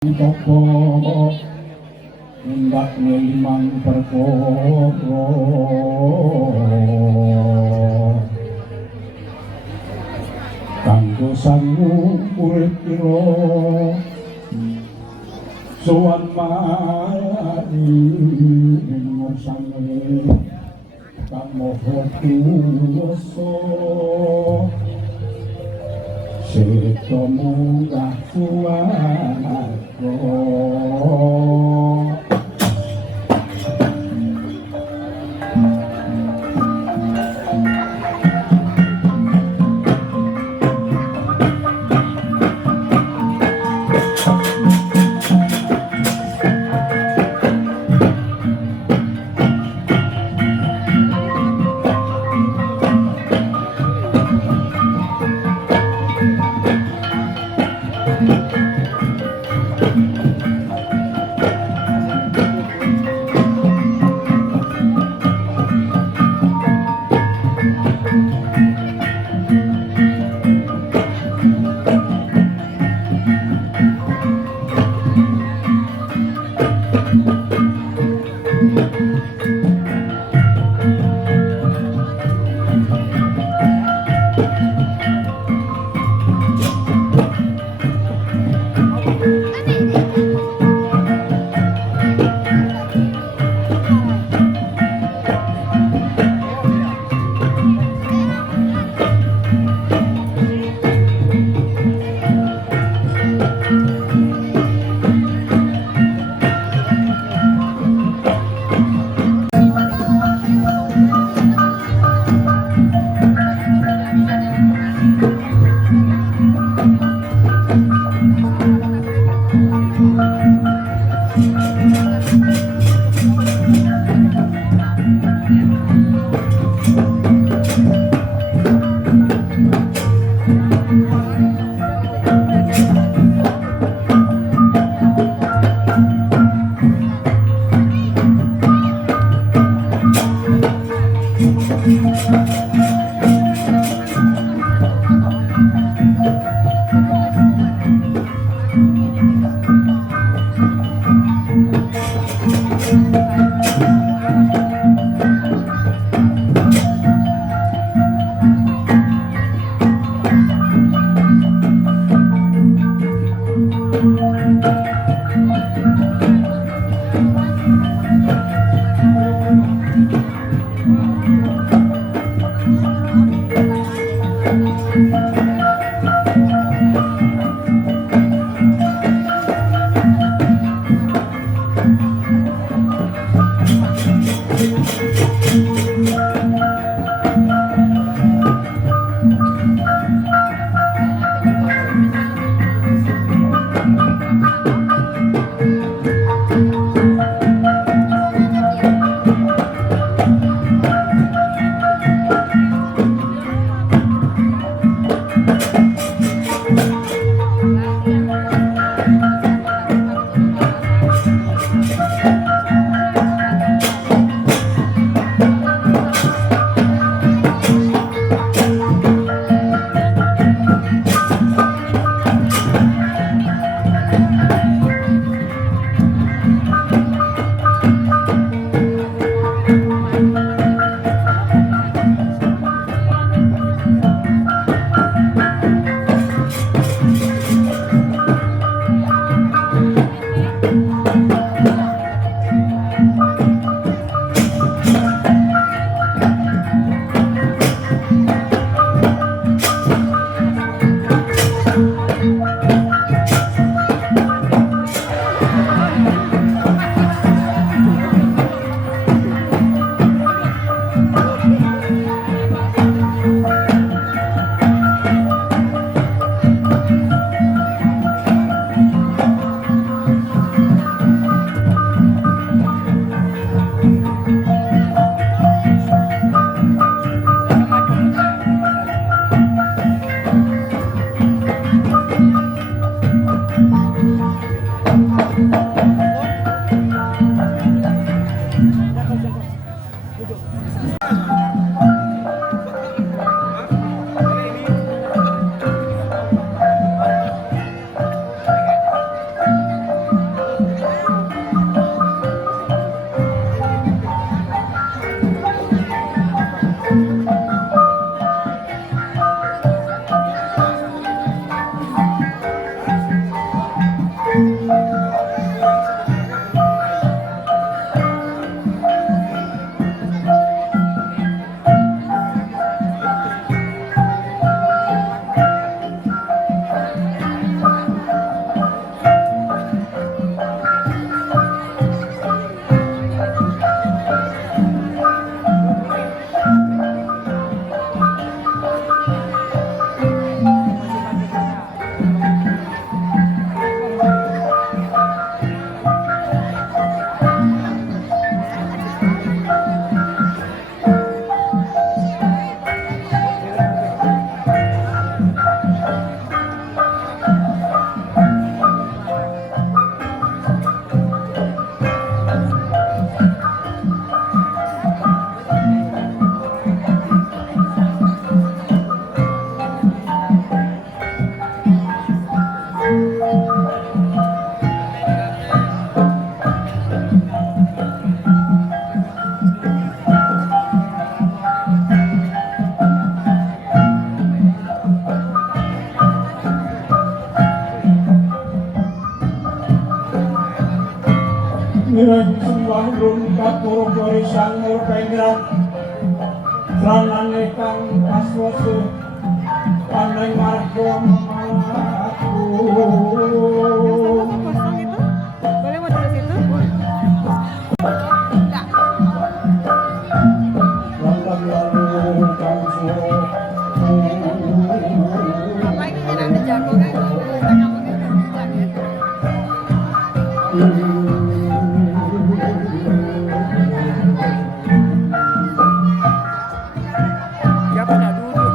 Toko hendak melimang perkara kanggo sangu urip kira sowan mari ngarsane kang moho kuwasa Sito munggah suwarga Mireng sembah rumpat puro barisan ngurpengiran Tranane kang kaswase Paneng margo mamaku Boleh mau tulis itu? Lantan lalu kang suho Apa ini yang ada jago kan? Siapa nak duduk?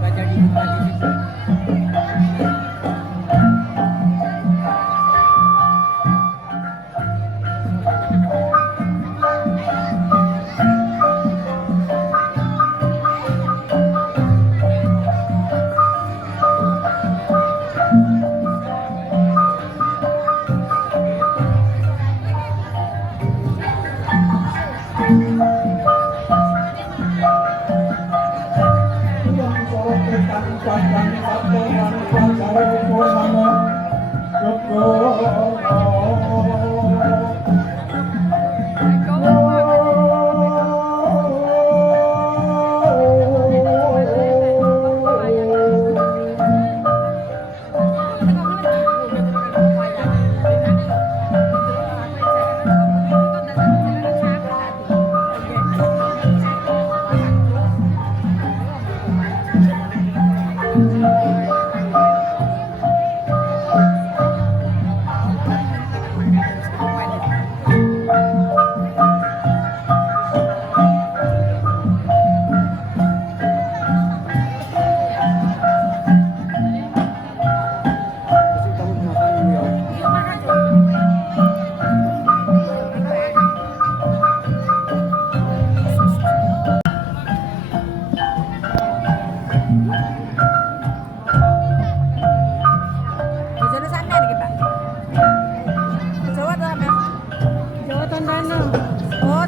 Baca di depan di situ.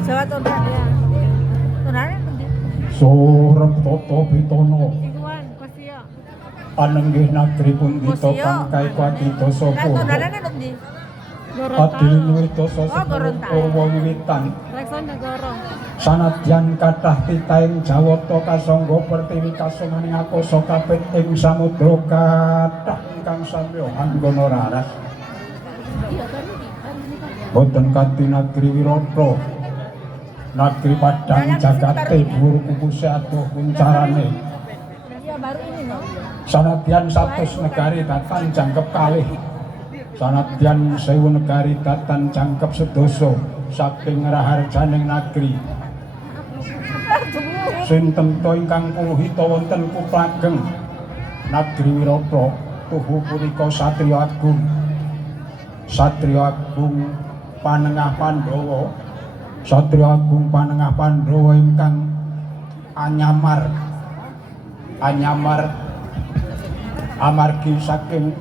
Jawa Tondano ya. Tondano ndi? Sorep Toto Pitono Iguan, Kosio. Anenggih nagri pundita kangkai kwadita Lah sapa Tondano ndi? Adilinu dosa Oh, sepuluh Gorontalo. purwa wiwitan Rekson Negoro. sanadyan kathah titaing jawata kasangga pertiwi kasumaning akasa kapit ing samudra kathah ingkang samya anggana raras boten kanthi nagri Wirata nagri Padang jagate dhuwur kupuse adoh kuncarane Iya baru ini no. sanadyan 100 negari datan jangkep kalih sanadyan 1000 negari datan jangkep sedasa saking raharjaning nagri sinten to ingkang kuluhita wonten Kupageng nagri Wirata tuhu punika satriya agung panengah Pandhawa satriya agung panengah Pandhawa ingkang anyamar amargi saking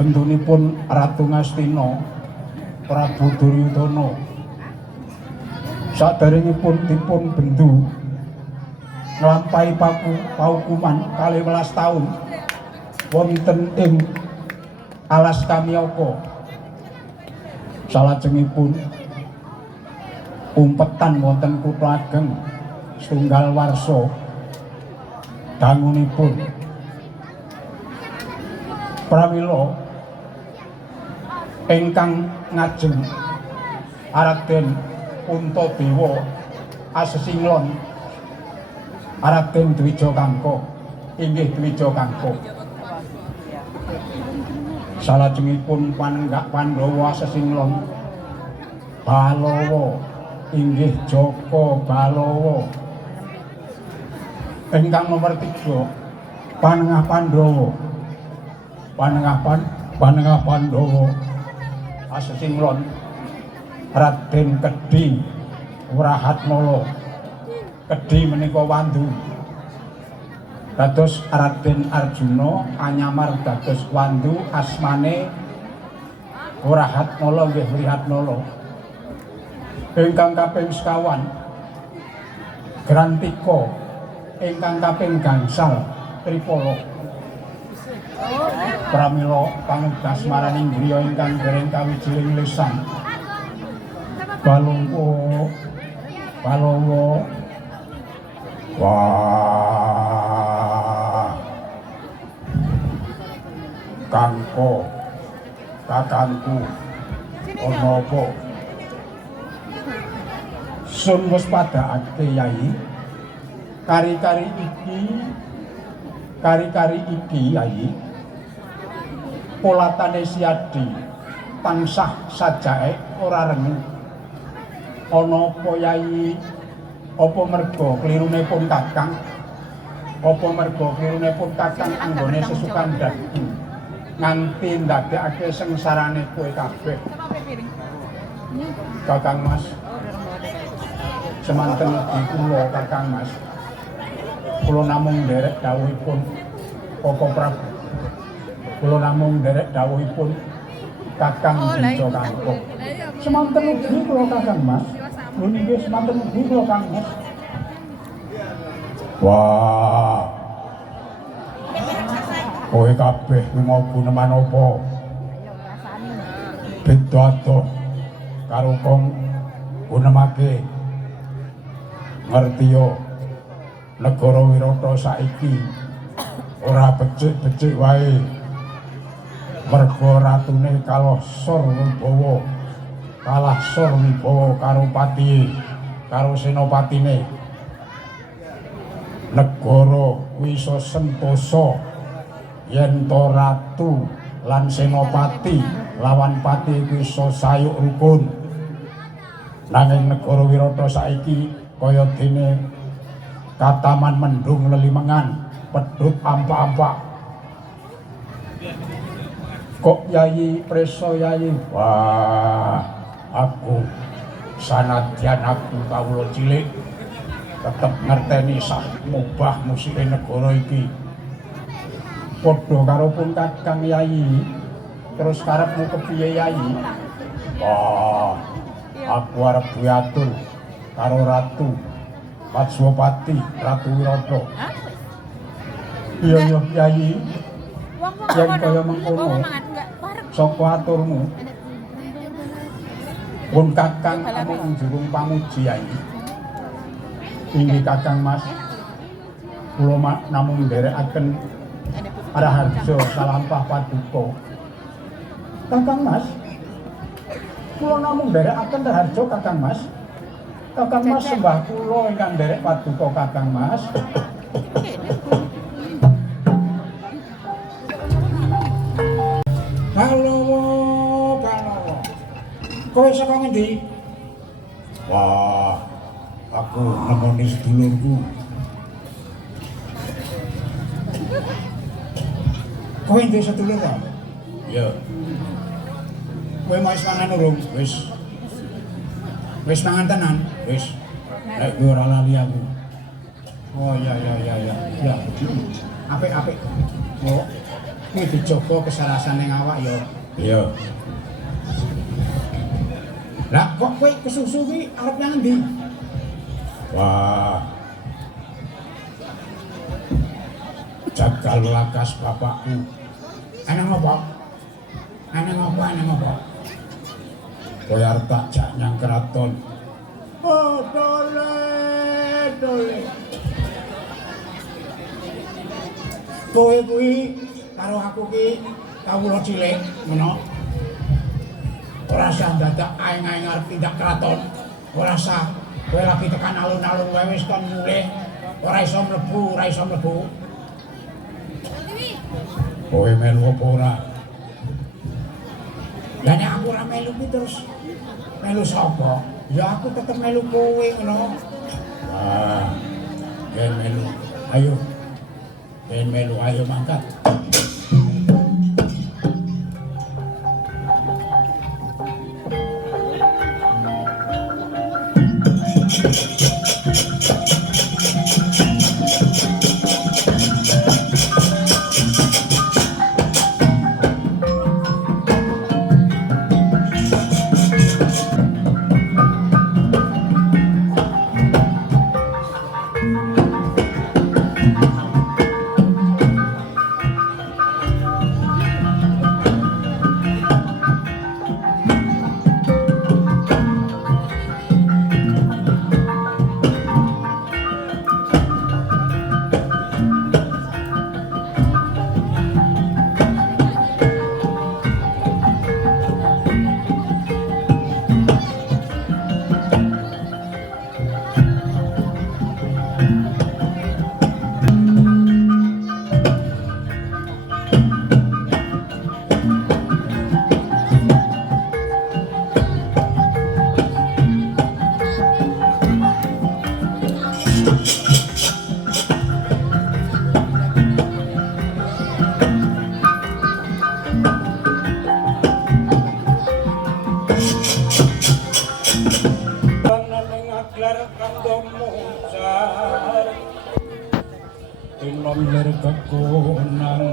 bendunipun Ratu Ngastina Prabu Duryudana saderengipun dipun bendu nglampahi paukuman 12 taun wonten ing alas Kamyaka salajengipun umpetan wonten Kutha Ageng setunggal warsa dangunipun pramila ingkang ngajeng Raden Puntadewa Asesinglon Raden Dwija Kangka inggih Dwija Kangka salajengipun panenggak Pandhawa Asesinglon Balawa inggih Jaka Balawa ingkang nomor 3 panengah Pandhawa panengah Pandhawa Asesinglon Raden Kedhi Wrahatmala Kedhi menika Wandu dados Raden Arjuna anyamar dados Wandu asmane Wrahatmala nggih Wrihatmala ingkang kaping sekawan Grantika ingkang kaping gangsal Tripolo. Pramila pangeggas maraning griya ingkang dereng kawijining lisan. Balungko Balowo. Wah. Kangko kakangku ana apa? Sun wis padhakake Yai. Kari-kari iki Yai. Polatane siadi tansah sajae ora rengeng. Ana apa Yai? Apa merga klirunipun Kakang? Apa merga klirunipun Kakang anggone sesukan daging nganti ndadekake sengsarane kowe kabeh? Kakang Mas. Semanten ugi kula Kakang Mas. Kula namung nderek dawuhipun Koko Prabu. Kula namung nderek dawuhipun Kakang Dinca Kangkung. Semanten ugi kula Kakang Mas. Lho nggih semanten ugi kula Kang Mas. Wah. Kowe kabeh mau guneman apa? Beda adoh karo kong gunemake. Ngerti yo. Negara Wirata saiki ora becik-becik wae. Merga ratune kalah Sor Wibawa. Kalah Sor Wibawa karo patihe, karo senopatine. Negara kuwi iso sentosa yen to ratu lan senopati lawan pati kuwi iso sayuk rukun. Nanging negara Wirata saiki kaya dene Kataman Mendung Lelimengan, pedhut ampak-ampak. Kok Yayi preso Yayi? Wah, aku sanadyan aku kawula cilik tetep ngerteni sak mubah musike negara iki. Padha karo pun Kakang Yayi. Terus karepmu kepiye Yayi? Wah, aku arep diatur karo Ratu Patswapati, Ratu Wirata. Iya Yayi. Yen kaya mengkono saka aturmu pun Kakang amung njurung pamuji Yayi. Inggih Kakang Mas, kula namung nderekaken Raharja salampah paduka. Kakang Mas, kula namung nderekaken Raharja Kakang Mas. Kakang Mas sembah kula ingkang nderek paduka Kakang Mas. Balowo. Kowe saka ngendi? Wah, aku nemoni sedulurku. Kowe ndek sedulur ta? Iya. Kowe mau mangan urung? Wis. Wis mangan tenan? Wis. Lek kowe ora lali aku. Oh iya. Ya. Apik. Oh. Kuwi dijaga kesarasan ning awak ya. Iya. Lah kok kowe kesusu kuwi arep nang endi? Wah. Jagal lakas bapakku. Eneng apa? Kowe arep tak jak nyang keraton. Oh, dole. Kowe kuwi karo aku ki kawula cilik ngono. Ora usah dadak aeng-aeng arep tindak keraton. Ora usah. Kowe lagi tekan alun-alun wae wis kon mulih. Ora iso mlebu. Kowe melu apa ora? Lah nek aku ora melu ki terus melu sapa? Ya aku tetep melu kowe ngono. Wah. Yen melu. Ayo mangkat. inon lir kekunang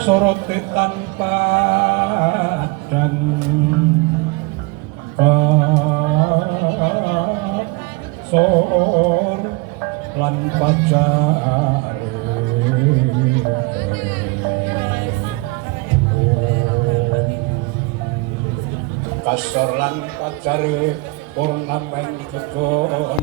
sorote tanpa dan sor lan pacare kasor lan pacare purnameng kekono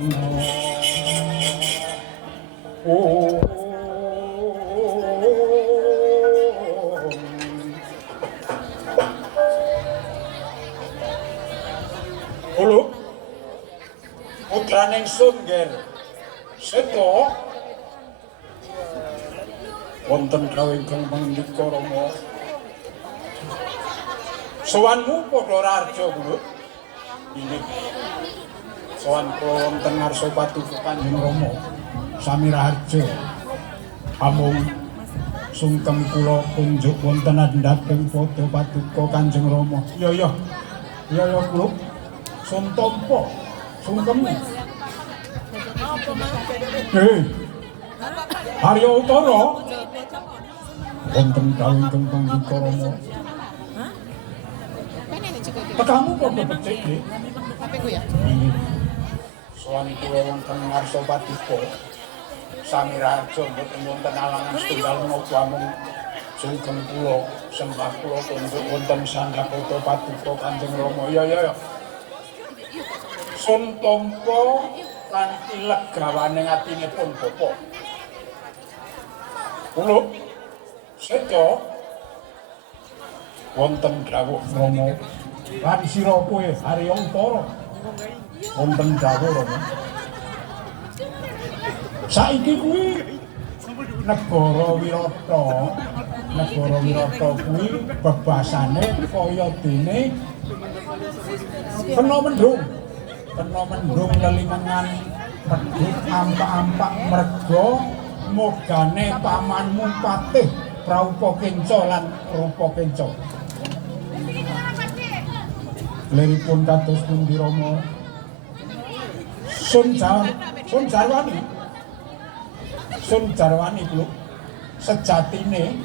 Ulu putraning Sungger seto wonten dawuh ingkang pandika Rama sowanmu padha rarja kula inggih sowan kula wonten ngarsa paduka Kanjeng Rama sami raharja amung sungkem kula kunjuk wonten andhating padha paduka Kanjeng Rama iya kula sun tampa sungkem Arya Utara wonten dawuh ingkang pandika Rama Pekamu padha becik nggih. HP-ku ya. Sowan kula wonten ngarsa paduka sami raharja mboten wonten alangan setunggal menapa amung sungkem kula sembah kula kunjuk wonten sanggapada paduka Kanjeng Rama. Iya. Sun tampa lan ilek gawane atinipun Bapak. Kula seto wonten dawuh Rama lan sira kowe Arya Utara wonten dawuh Rama saiki kuwi negara Wirata kuwi bebasane kaya dene kena mendung lelimengan pedhit ampak-ampak merga mogane pamanmu Patih Praupakenca lan Rupakenca liripun kados pundi Rama Sun Jarwani kula sejatine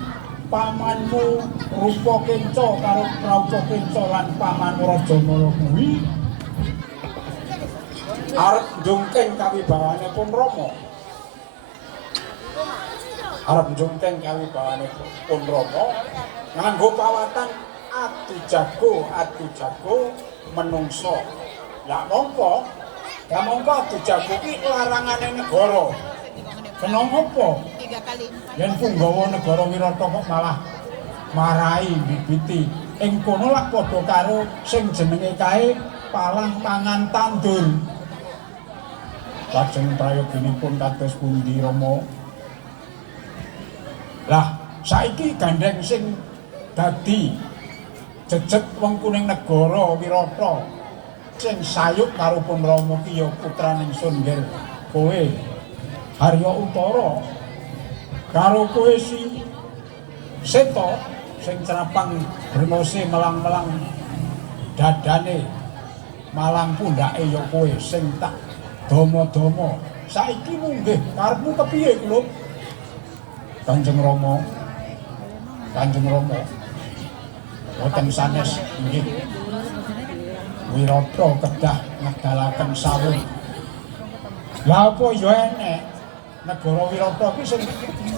pamanmu Rupakenca karo Praupakenca lan pamanmu Rajamala kuwi arep njungking kawibawanipun Rama nganggo pawatan adu jago menungso. Lah mongko adu jago ki larangane negara. Kena apa? 3 kali. Yen Punggawa negara Wirata kok malah marai bibiti. Ing kono lak padha karo sing jenenge kae palang pangan tandur. Lajeng prayoginipun kados pundi Rama? Lah saiki gandeng sing dadi jejet wengkuning negara Wirata sing sayuk karo pun Rama ki ya putraning Sungger kowe Arya Utara karo kowe si Seta sing cerapang bremose melang-melang dadane malang pundake ya kowe sing tak dama-dama saiki munggih karepmu kepiye kula Kanjeng Rama boten sanes inggih Wirata kedah ngedalaken sawung. Lah apa ya enek negara Wirata ki sing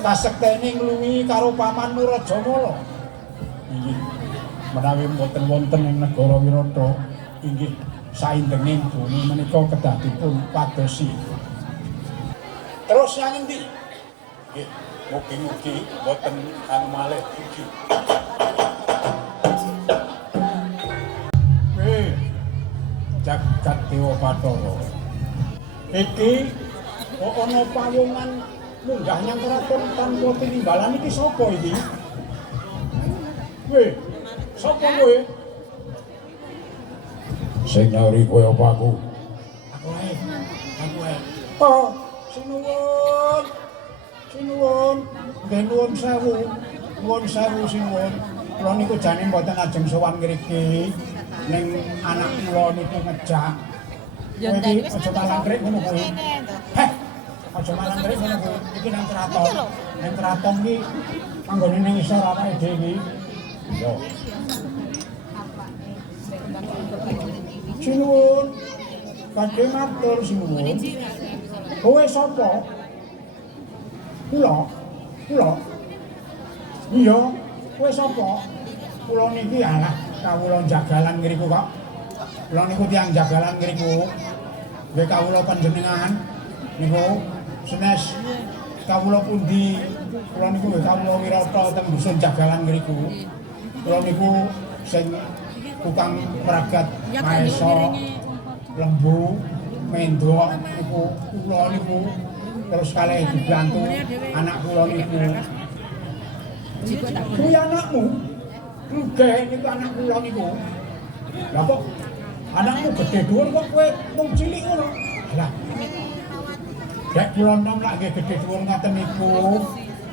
kasektene ngluwi karo pamanmu Rajamala. Inggih menawi boten wonten ing negara Wirata inggih saindenging bumi menika kedah dipun padosi. Terus yang endi? Nggih, mugi-mugi boten kang malih iki. Jagat Dewa Bathara. Iki kok ana pawongan munggah nyang kraton tanpa tinimbalan iki sapa iki? Weh, sapa kowe? Sing nyari kowe apa aku? Aku ae. Oh, sinuwun. Nggih nuwun sewu sinuwun. Kula niku jane mboten ajeng sowan ngriki. ning anak kula niku ngejak. Kowe iki aja malah ngrik ngono kuwi. Heh. Aja malah ngrik ngono kuwi. Iki nang kraton. Nang kraton iki anggone ning isor awake dhewe iki. Yo. Sinuwun. Badhe matur sinuwun. Kowe sapa? Kula. Iya, kowe sapa? Kula niki alah kawula jagalan ngriku kok. Kula niku tiyang jagalan ngriku. Nggih kawula panjenengan niku senes kawula pundi? Kula niku nggih kawula wirata teng dusun jagalan ngriku. Kula niku sing tukang peragat maesa lembu mendok niku kula niku terus kalih dibantu anak kula niku. Kuwi anakmu? Nggih niku anak kula niku. Lah kok anakmu gedhe dhuwur kok kowe mung cilik ngono? Lah. Dek kula nom lak nggih gedhe dhuwur ngoten niku.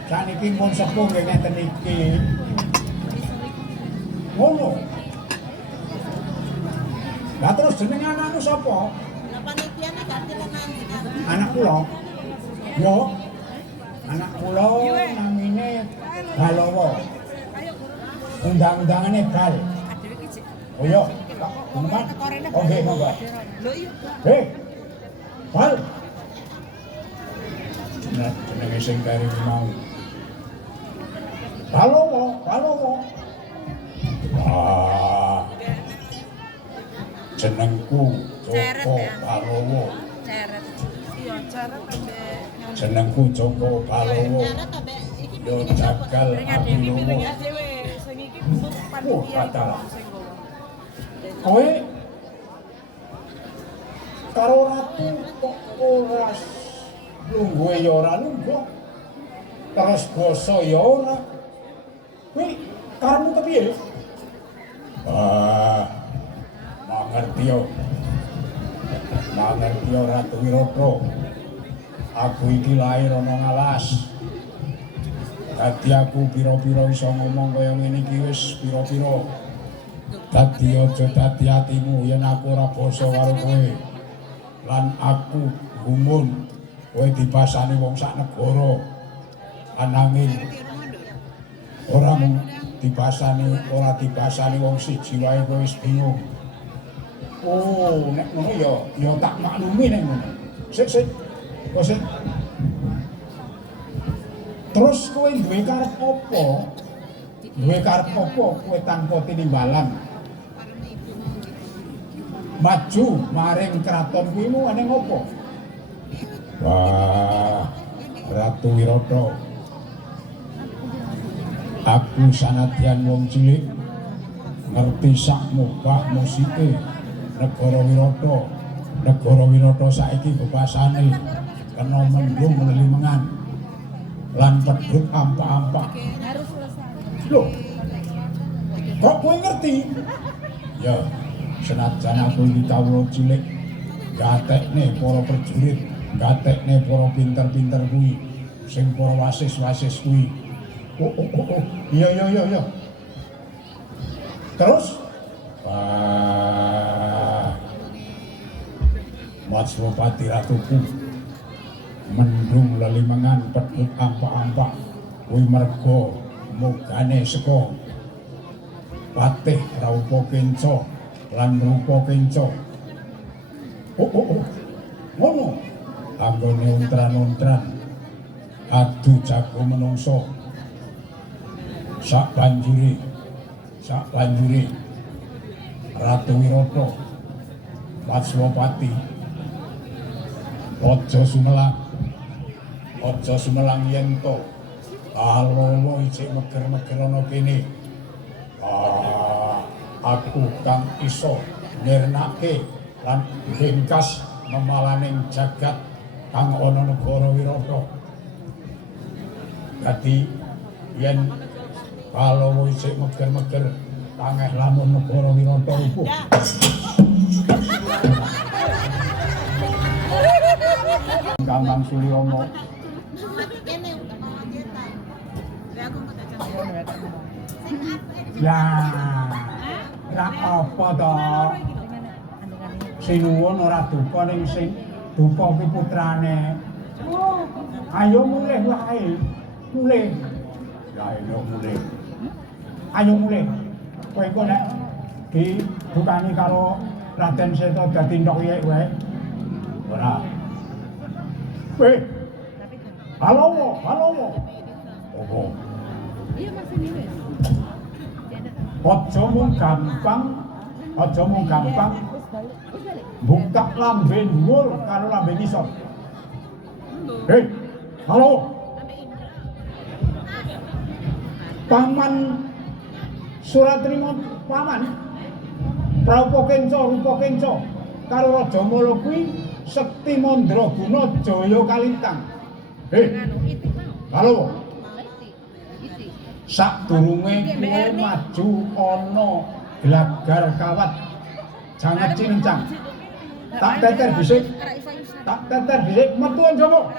Saniki pun sepuh nggih ngeten iki. Ngono. Lah terus jeneng anakmu sapa? Anak kula. Yo. Anak kula namine Balowo. Undang-undangane Bal. Oh yo, Pak. Oke, monggo. Heh. Bal. Nah, jenenge sing kari mau. Balowo. Ah. Jenengku Joko Balowo. Ceret. Iya, ceret ambek Jenengku Joko Balowo. Yo jagal aku lowo. sing iki bentuk panitia sing Kowe karo ratu kok ora lungguhe ya ora lungguh. Terus basa ya ora. Kuwi karepmu kepiye? Mangerti yo. Mangerti yo Ratu Wirata. Aku iki lair ana ngalas. Dadi aku pira-pira iso ngomong kaya ngene iki wis pira-pira. Dadi aja dadi atimu yen aku ora basa karo kowe. Lan aku gumun kowe dibasani wong sak negara. Ananging ora mung dibasani wong siji wae kowe wis bingung. Oh, nek ngono ya tak maklumi nek ngono. Sik. Wis. Terus kowe duwe karep apa? Duwe karep apa kowe tanpa tinimbalan? Maju maring kraton kuwi mu ning apa? Wah, Ratu Wirata. Aku sanadyan wong cilik ngerti sak mubah musike negara Wirata. Negara Wirata saiki bebasane kena mendung menelimengan lan pedhut ampak-ampak. harus selesai. Loh, kok kowe ngerti? Ya, senajan aku iki kawula cilik, gatekne para prajurit, gatekne para pinter-pinter kuwi, sing para wasis-wasis kuwi. Oh. Iya. Terus? Matswapati ratuku mendung lelimengan pedhut ampak-ampak kuwi merga mogane saka Patih Raupakenca lan Rupakenca. Oh. Ngono. Anggone untran-untran adu jago menungso. Sak banjure Ratu Wirata Matswapati aja sumelang yen to alolo isih meger-meger ana kene. Aku kang iso nirnake lan ringkas memalaning jagat kang ana negara Wirata. Dadi yen Balowo isih meger-meger tangeh lamun negara Wirata rubuh. Kambang Sulyono. Ya. Ra apa to? Sinuwun ora duka ning sing duka ki putrane. Oh, ayo mulih wae. Mulih. Ya ayo mulih. Ayo mulih. Kowe engko nek didukani karo Raden Seta dadi ndok yek wae. Ora. Weh. Halo. Opo? Iya masih nulis. Aja mung gampang buka lambe dhuwur karo lambe ngisor. Hei, halo. Paman Suratrima paman. Praupa kenca rupa kenca karo Raja Mala kuwi sekti mandraguna jaya kalintang. Hei. Halo. Sadurunge kowe maju ana glagar kawat janget cincang. Tak teter dhisik. Metu njaba.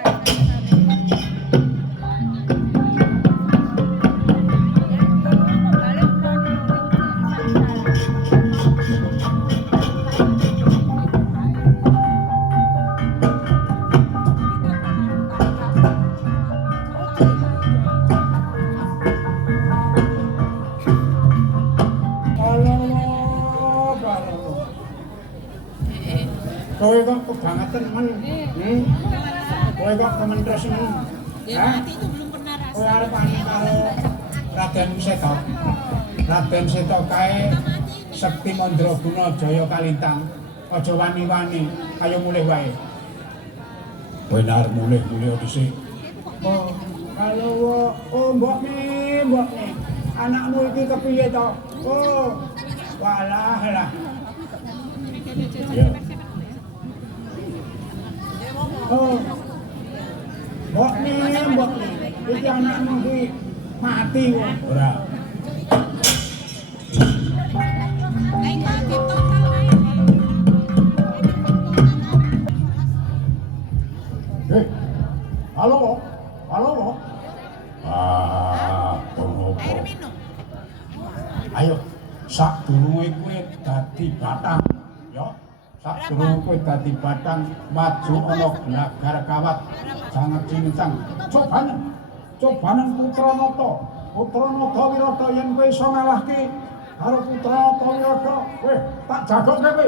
Kowe kok kebangetan men. Kowe kok kementres men. Ya mati itu belum pernah rasa. Kowe arep anu karo Raden Seta. Raden Seta kae sekti mandraguna jaya kalintang. Aja wani-wani, ayo mulih wae. Kowe nar mulih dhisik. Oh, kalau mbok ne. Anakmu iki kepiye to? Oh, walah lah. Ya. Oh, mbok ne. Iki anakmu iki mati kok. Ora. Hei. Halo. Opo. Ayo, sadurunge kowe dadi batang, ya. Sadurunge kowe dadi batang maju ana glagar kawat janget cincang. Cobanen Putranata. Putranata Wirata yen kowe iso ngalahke karo Putranata Wirata, kowe tak jagokke kowe.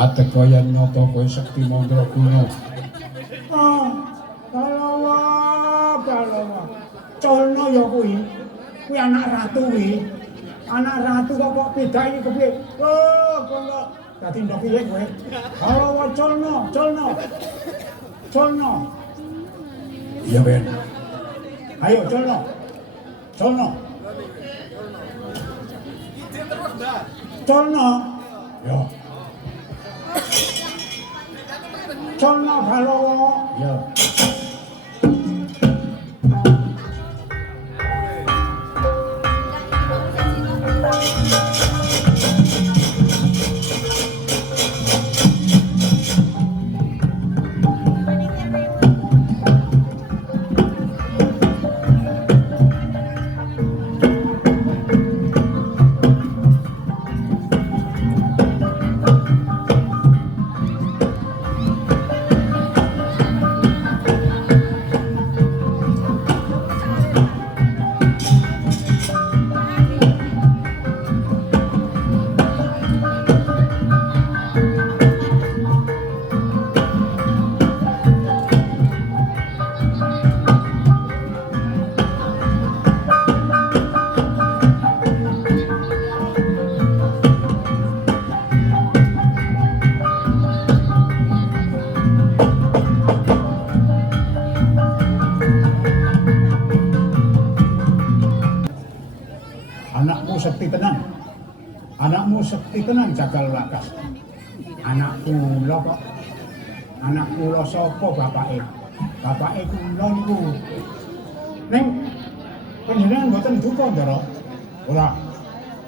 Ateko yen nyata kowe sekti mandraguna. Kalawa. Colno ya kuwi. Kuwi anak ratu kuwi. Anak ratu kok beda iki kepiye? Oh, kok dadi ndok piye kowe? Kalawa Colno. Iya, Ben. Ayo Colno. Colno. Ya. Jono Balowo. Ya. Anakmu sekti tenang. Anakmu sekti tenang jagal lakas. Anak kula kok. Anak kula sapa bapake? Bapake kula niku. Ning panjenengan mboten duka, Ndara?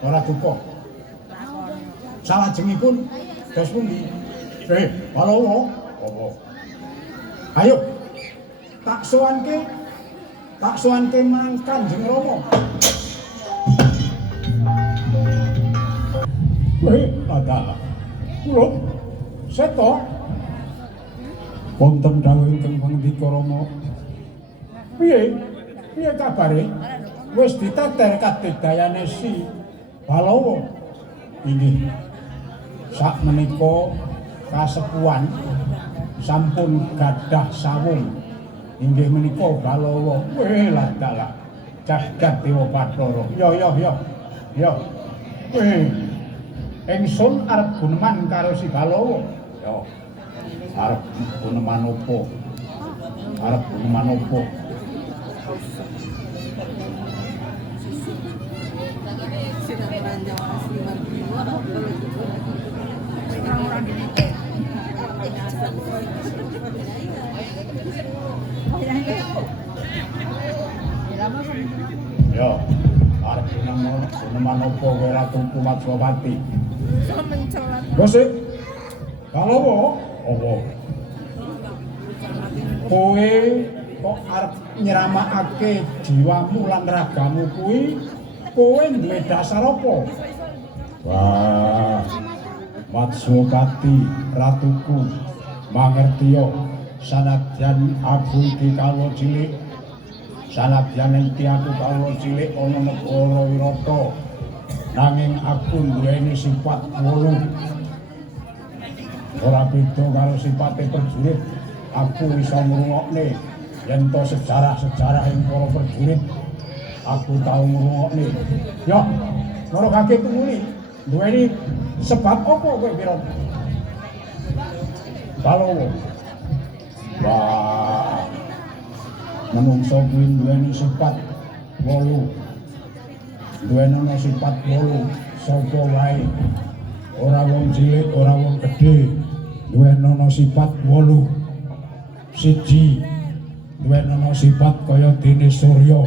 Ora duka. Salajengipun dos pundi? Balowo. Apa? Ayo. Tak sowanke marang Kanjeng Rama. Ada kula seto wonten dawuh ingkang pangandika Rama. Piye kabare? Wis diteter kadidayane si Balowo. Inggih. Sak menika kasepuhan sampun gadah sawung. Inggih menika Balowo. Lah dalah jagat Dewa Bathara. Yo. Ingsun arep guneman karo si Balowo. Yo. Arep guneman opo? Yo. Arep guneman opo kowe Ratu Kumatswati? Gosip, Balowo, apa? Kowe kok arep nyeramakake jiwamu lan ragamu kuwi, kowe duwe dasar apa? Wah, Matswati ratuku, mangertiya sanadyan aku iki kawula cilik, sanadyan enti aku kawula cilik ana negara Wirata. Nanging aku duweni sifat wolu. Ora beda karo sifate prajurit. Aku iso ngrungokne yen to sejarah-sejarah ing para prajurit. Aku tau ngrungokne. Ya, loro kaki tumuli. Duweni sebab apa kowe pira? Balowo. Wah. Menungso kuwi duweni sifat wolu. Duweni ana sifat wolu, sapa wae. Ora wong cilik, ora wong gedhe. Duweni ana sifat wolu. Siji, duweni ana sifat kaya dene Surya.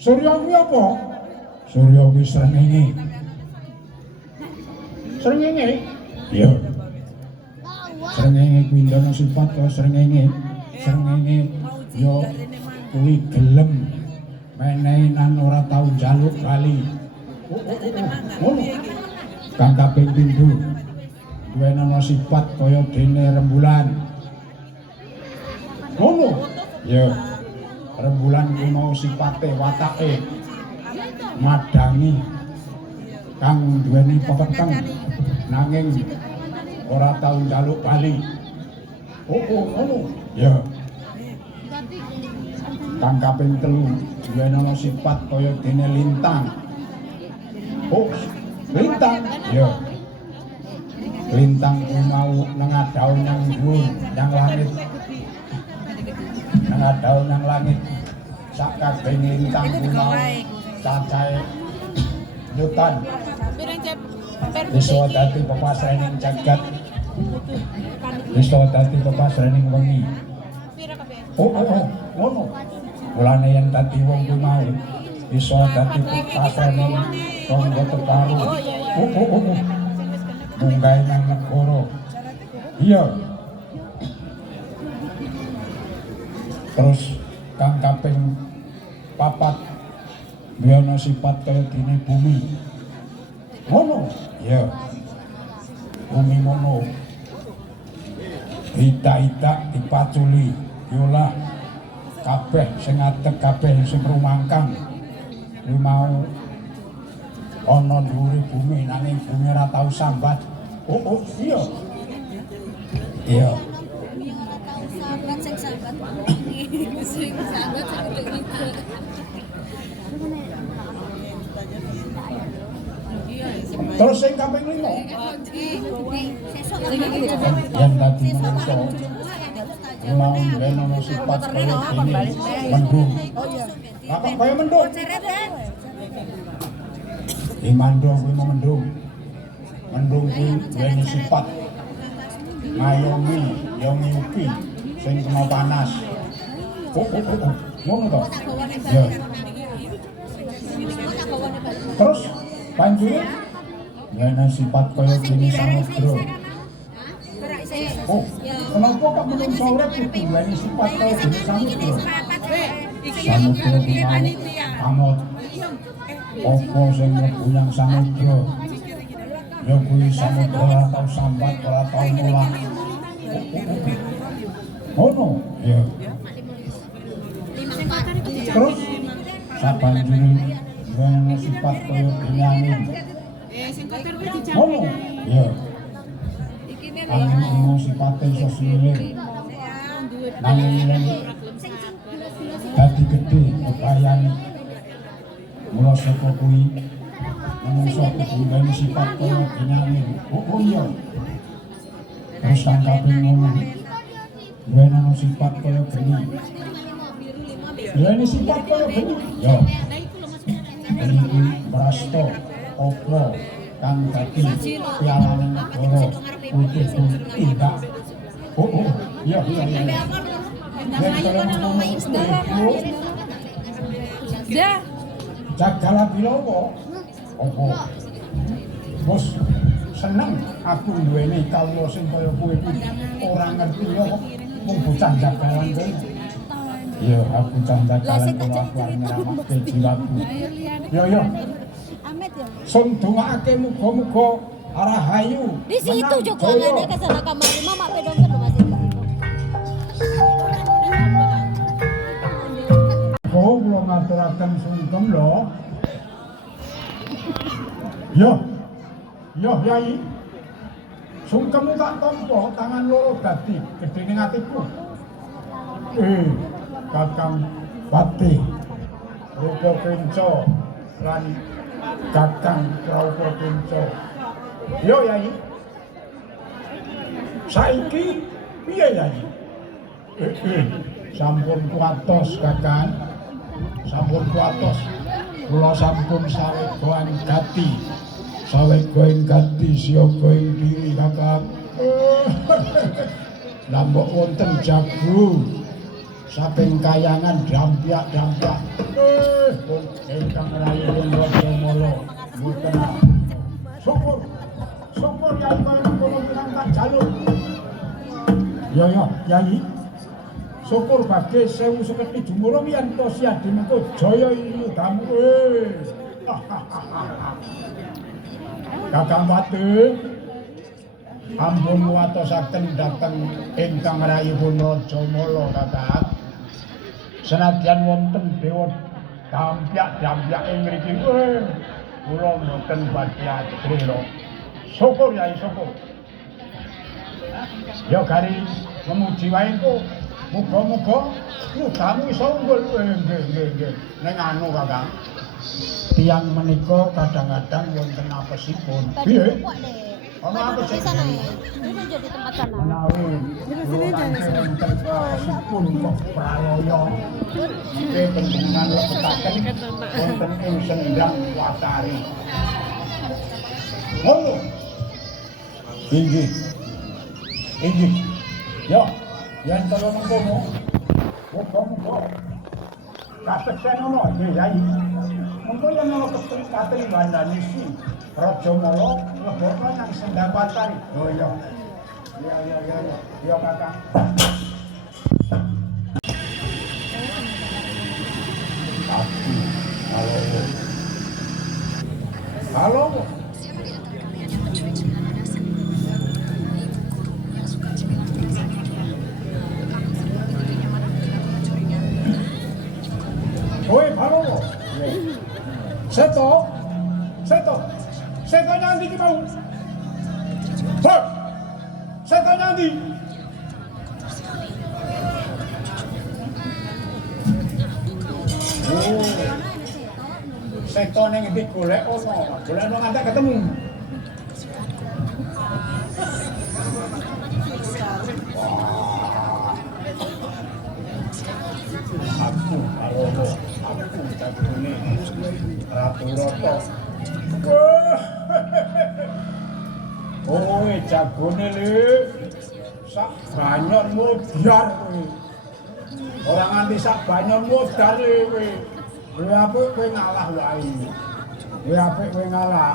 Surya kuwi apa? Surya kuwi srengenge. Srengenge? Iya. Srengenge kuwi ana sifat kaya srengenge. Srengenge yo kuwi gelem menehi nang ora tau njaluk bali. Ngono. Kang kaping pindho duweni ana sifat kaya dene rembulan. Ngono. Ya. Rembulan kuwi mau sifate watake madangi kang duweni pepeteng nanging ora tau njaluk bali. Ngono. Ya. Kang kaping 3 duweni ana sifat kaya dene lintang. Lintang. Ya. Lintang kuwi mau nengadau nang dhuwur, nang langit. Nengadau nang langit. Sak kabeh lintang kuwi mau cacahe jutan. Bisa dadi pepasraning jagat. Bisa dadi pepasraning wengi. Oh, ngono. Mulane yen dadi wong kuwi mau bisa dadi pepasraning ronggo teparu. Oh. Munggah nang negara. Iya. Terus kang kaping 4 duwe ana sifat kaya dene bumi. Ngono. Iya. Bumi mono. Ita-ita dipaculi, yolah kabeh sing adeg kabeh sing rumangkang. Kuwi mau ana dhuwure bumi nanging bumi ora tau sambat. Oh, iya. Iya. Sambat sing sambat. Sing sambat seperti itu. Terus sing kaping 5. Yang tadi menungso mau ana sifat kaya dene mendung. Apa kaya mendung? Di mandung kuwi mendung. Mendung kuwi duweni sifat ngayomi, yo ngiupi sing kena panas. Oh. Ngono to? Ya. Terus banjur ngene sifat kaya dene samudra. Oh, kenapa kok menungso urip kudu duweni sifat kaya dene samudra? Samudra kuwi amot. Apa sing mlebu nang samudra? Ya kuwi samudra ora tau sambat, ora tau mulang. Ngono, ya. Terus sabanjure ngene sifat kaya dene angin. Ngono, ya. Angin kuwi sifatnya iso sililir. Nanging dadi gedhe bebayane. Mula saka kuwi menungso kudu nduweni sifat kaya dene angin. Oh iya. Terus kang kaping ngono. Duweni sifat kaya geni. Duweni sifat kaya geni. Yo. Geni kuwi prasto apa kang dadi pialaning negara kudu tindak. Oh. Iya. Dah. Jagala Bilowo. Apa? Bos seneng aku duweni kawula sing kaya kowe kuwi. Ora ngerti yo kok mung bocah jagalan kowe. Iya, aku bocah jagalan kula aku ngramakke jiwaku. Yo. Amit ya. Sun dongaake muga-muga arahayu. Di situ jokolannya ke sana kamar mama pedong ke rumah situ. Oh, kula ngaturaken sungkem lho. Yo, Yai. Sungkemmu tak tampa tangan loro dadi gedene atiku. Kakang Pati. Rupa Kenco lan Kakang Raupa Kenco. Yo, Yai. Saiki piye, Yai? Sampun kuatos, Kakang. Sampun kuatos. Kula sampun sawegoan gati. Sawegoan gati siyogoan diri, Kakang. Lambok wonten jago. Saking kayangan dampyak-dampyak. Ingkang rayi Raja Mala. Mboten. Syukur Yai kaya kula minangka jaluk. Yo, Yai. Syukur bagé 1000 seketi jumula yen to siadi mengko jaya ilmu damu. Kakang Pati. Ampun watosaken dhateng ingkang rayipun Raja Mala, Kakang. Senadyan wonten dewa dampyak-dampyak ing mriki, kula mboten badhe ajrih. Syukur Yai, syukur. Ya gari memuji wae engko. Muga-muga nudamu iso unggul. Nggih. Ning anu, Kakang. Tiyang menika kadang-kadang wonten apesipun. Piye? Ana apa sih sana? Ini jadi tempat sana. Menawi wonten apesipun kok pralaya. Iki penjenengan lebetaken wonten ing Sendang Wasari. Ngono. Inggih. Inggih. Yo, yen kaya mengkono. Muga-muga kateksen ono iki Yai. Mengko yen ana kating bandane si Raja Mala lebokno nang sendapatan. Oh iya. Iya. Iya Kakang. Halo. Oi, halo. Seto nanti ki mau. Hop. Seto nanti. Seto ning ndi golek ono. Golek ono ngantek ketemu. Aku jagone Ratu Rata. Oh, jagone le. Sak banyon modar kowe. Ora nganti sak banyon modar le kowe. Kowe apik kowe ngalah wae. Kowe apik kowe ngalah.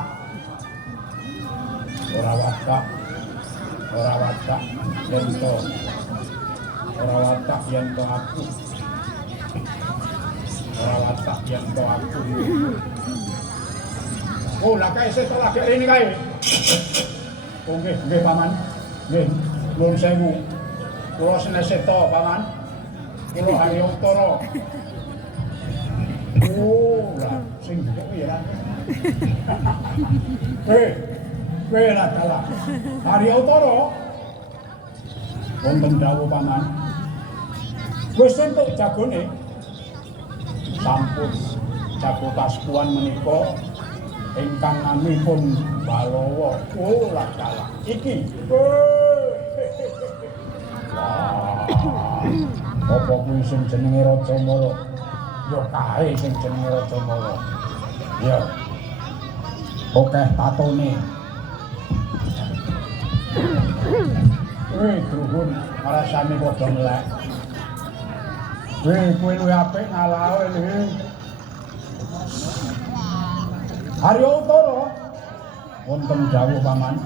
Ora watak yen to. Ora watak yen to aku. Ora watak yen to aku. Oh, lah kae seto lagi rene kae. Oh nggih paman. Nggih, nuwun sewu. Kula seneng seto paman. Kula Haryo Utara. Oh, lah sing kok ya. Kowe lah dalah. Haryo Utara. Wonten dawuh paman. Wis entuk jagone. Sampun jago kaspuan menika ingkang namipun Balawa. Oh lah dalah. Iki. Apa kuwi sing jenenge Raja Mala? Ya kae sing jenenge Raja Mala. Ya. Oke tatone. Druhun ngrasani padha melek. Kowe luwih apik ngalahe lho. Haryo Utara wonten dawuh paman.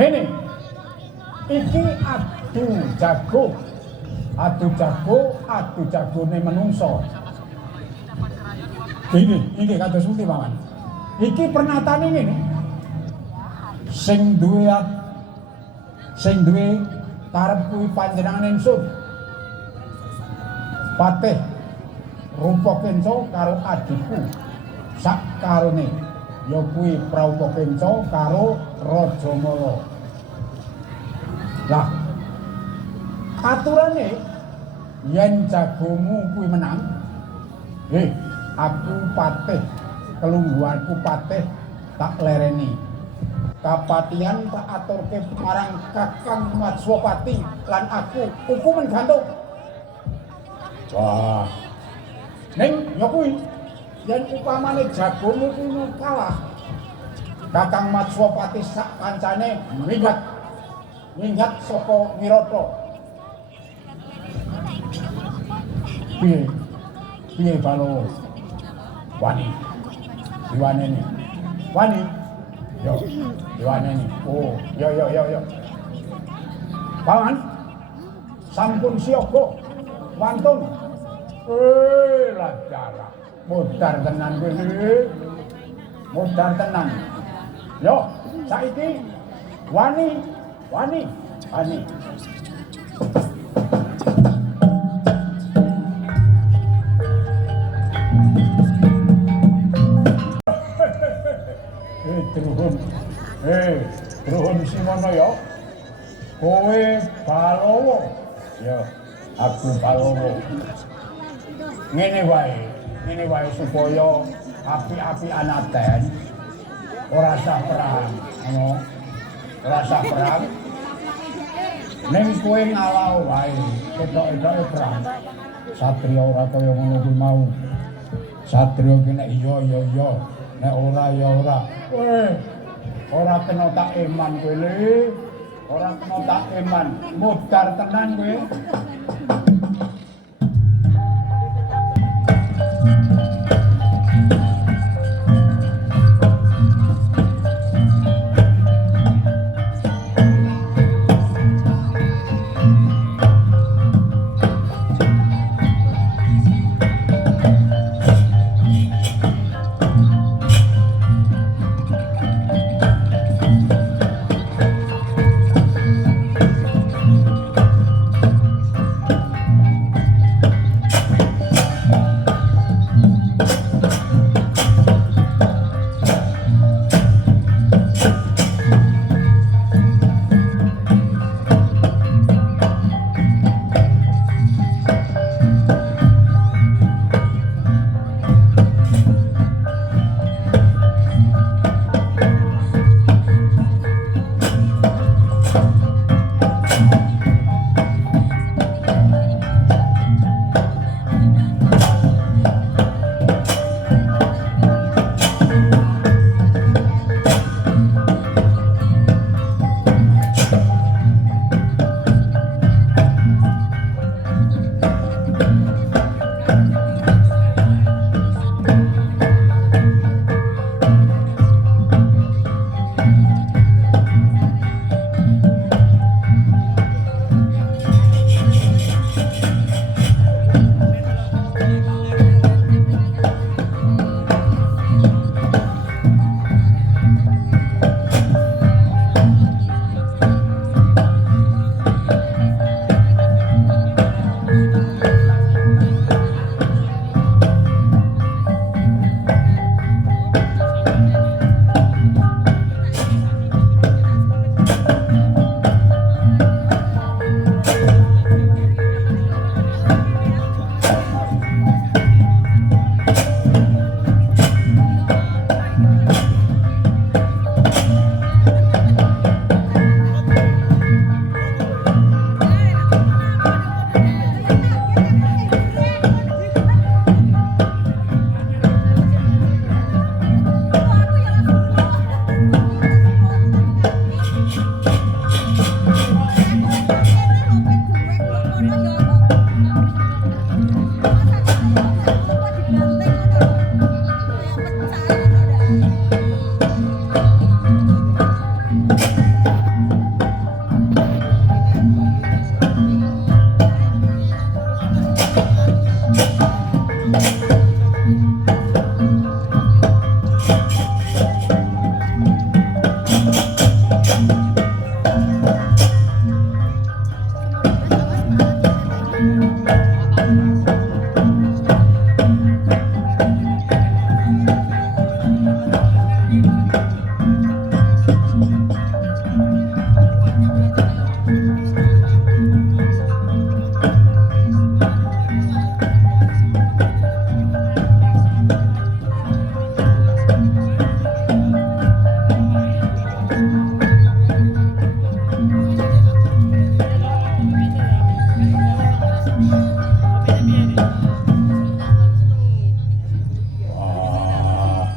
Ngene. Iki adu jagone menungso. Iki kados pundi paman? Iki pernatane ngene. Sing duwe karep kuwi panjenengan ingsun. Patih Rupakenca karo adikku sak karone ya kuwi Prautakenca karo Raja Mala. Lah aturane yen jagomu kuwi menang, aku patih, kelungguhanku patih tak lereni. Kapatian tak aturke marang Kakang Matswapati lan aku hukuman gantung. Wah. Ning ya kuwi yen upamane jagomu kuwi kalah, Kakang Matswapati sak kancane minggat saka Wirata. Piye Balawa? Wani. Diwaneni. Wani. Yo, diwaneni. Oh, yo. Paman. Sampun siaga. Wantun. Lah dalah. Modar tenan kowe. Modar tenan. Yo, saiki wani. Druhun Simana ya. Kowe Balawa. Ya, aku Balawa. Ngene wae supaya api-apian aten ora usah perang, ngono. Ora usah perang. Ning kowe ngalah wae, ketok-ketoke perang. Satriya ora kaya ngono kuwi mau. Satrio ki nek iya ya iya, nek ora ya ora. Weh, ora kena tak eman kowe le. Ora kena tak eman, mudar tenan kowe.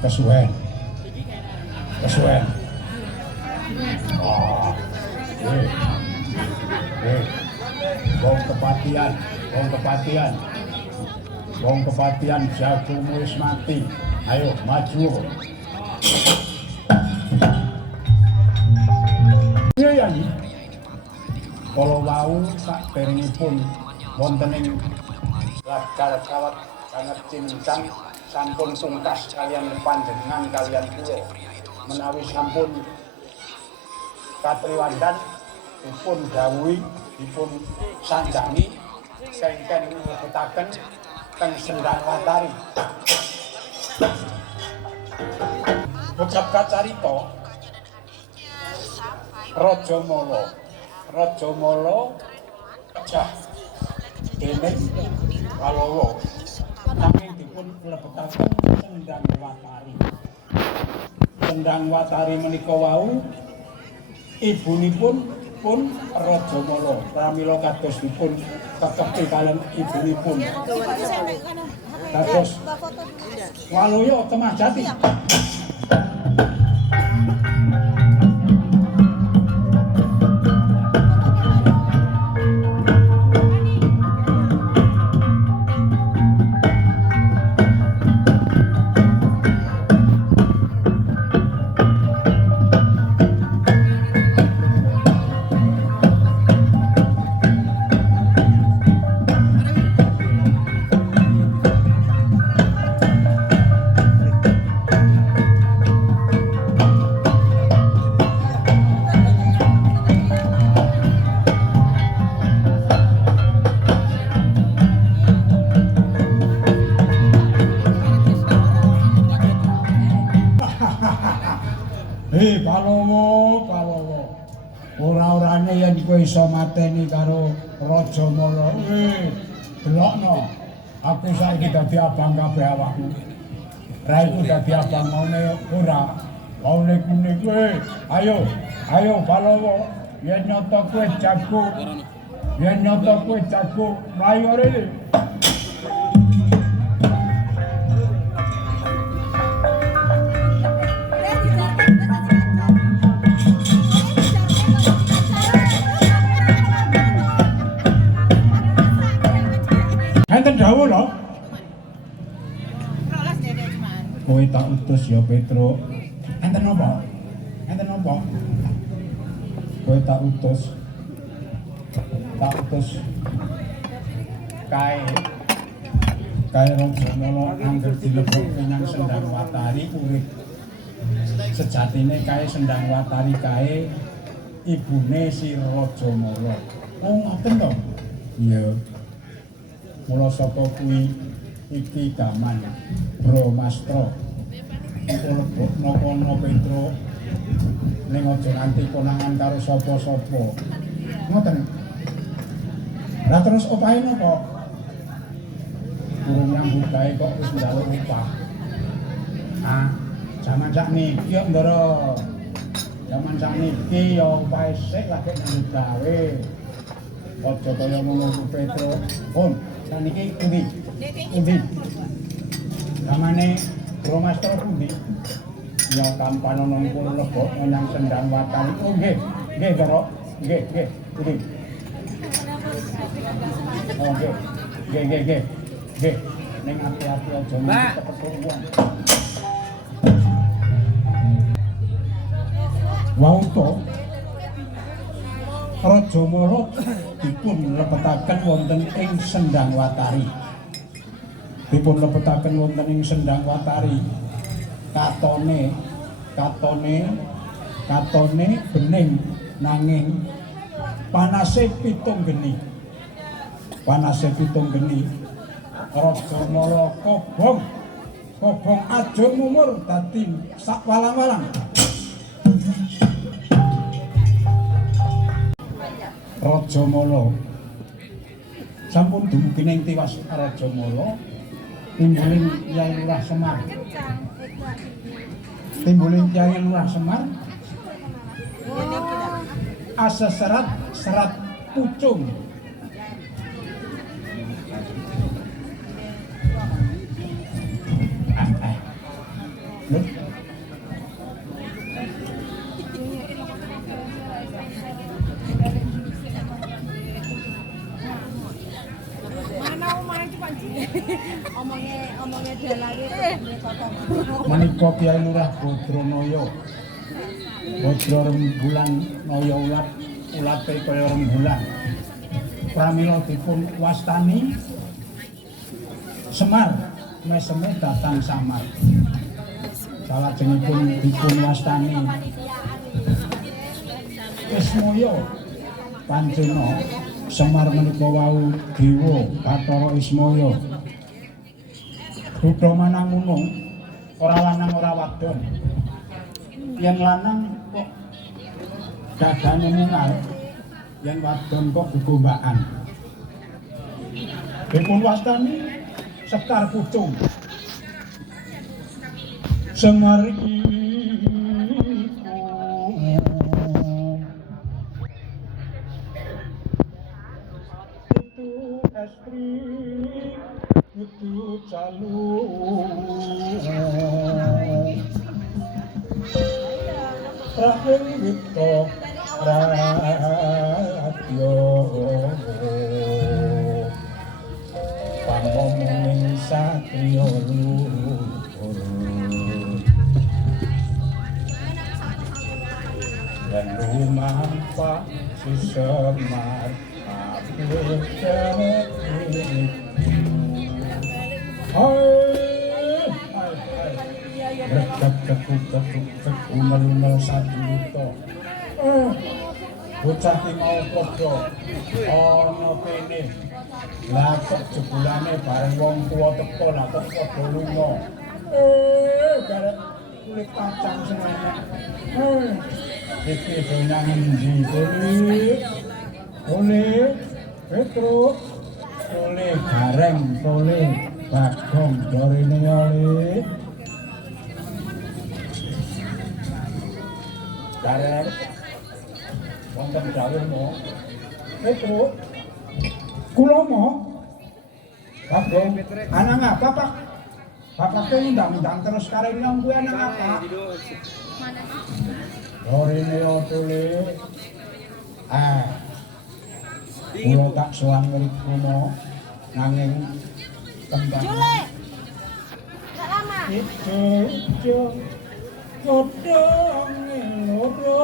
kesuwen. Kesuwen. Oh. Wong kepatian, wong kepatian. Wong kepatian jagomu wis mati. Ayo maju. Iya ya nih. Kalau wau sak derengipun wonten ing lagar kawat sanget cincang sampun sungkas kalian panjenengan kalian kula menawi sampun katriwandan dipun dawuhi dipun sandhangi sengken lebetaken teng Sendang Watari. Bocap kacarita Raja Mala pecah dening Walawa nanging dipun lebetaken Sendang Watari. Sendang Watari menika wau ibunipun pun Raja Mala pramila kados dipun kekepi kaliyan ibunipun. Terus Mbak foto dulu. Waluyo Temah Jati. Hei Palowo, Palowo. Ora-orane yen kowe iso mateni karo Raja Mala. Delokno. Aku saiki dadi abang kabeh awakmu. Ra iku dadi abang maune ora. Maune kuning kowe. Ayo, ayo Palowo. Yen nyoto kowe jago. Yen nyoto kowe jago, mlayu rene. Enten dawuh lho. Rolas dede cuman. Kowe tak utus ya Petro. Enten napa? Enten napa? Kowe tak utus. Tak utus. Kae Raja Mala angger dilebok menyang Sendang Watari urip. Sejatine kae Sendang Watari kae ibune si Raja Mala. Oh ngoten to? Iya. Mula saka kuwi iki gaman Bromastra. Engko lebokno kono Petro. Ning aja nganti konangan karo sapa-sapa. Ngoten. Lah terus opahe napa? Durung nyambut gawe kok wis njaluk upah. Ah, jaman sakniki yo ndara. Jaman sakniki yo upahe sik lagi nyambut gawe. Aja kaya ngono Petro. Pun saniki pundi? Pundi? Namane Bromastra pundi? Ya kampanono kula lebok menyang Sendang Watari. Oh nggih, nggih Ndara. Nggih, nggih. Pundi? Oh nggih. Nggih, nggih, nggih. Nggih. Ning ati-ati aja nganti kepethuk wong. Wau to Raja Mala dipun lebetaken wonten ing Sendang Watari. Dipun lebetaken wonten ing Sendang Watari. Katone bening nanging panase pitung geni. Panase pitung geni. Raja Mala kobong ajeng umur dadi sak walang-walang. Raja Mala sampun dumugi ning tiwas Raja Mala timbuling Kyai Lurah Semar. Timbuling Kyai Lurah Semar aseserat serat pucung. Lho Omongnya dalane menika Kyai Lurah Badranaya. Badra rembulan naya ulate kaya rembulan. Pramila dipun wastani Semar meseme datang samar. Salajengipun dipun wastani Ismaya Pancena. Semar menika wau dewa Bathara Ismaya. Rudha manangunung ora lanang ora wadon. Yen lanang kok dadane mungal, yen wadon kok gegombakan. Dipun wastani Sekar Pucung. Semar iku estri calu rahing wito radyo pangomong satrio luhur dan rumampa si Semar abdi Rekak-kekuk melunel satu itu bocah ki mau padha ana kene lah kok jebulane bareng wong tuwa teko lah kok padha lunga garek kulit kacang semuanya iki donya ngendi oleh Petrus oleh gareng oleh Bagong dorene oleh gareng wonten dawuh mo Petrus kula mo Bagong anak apa Pak Bapak undang-undang terus kare nyong kuwi anak apa dorene oleh kula tak sowan mriku mo nanging tembang Jule. Enggak lama. Ijo godhong loro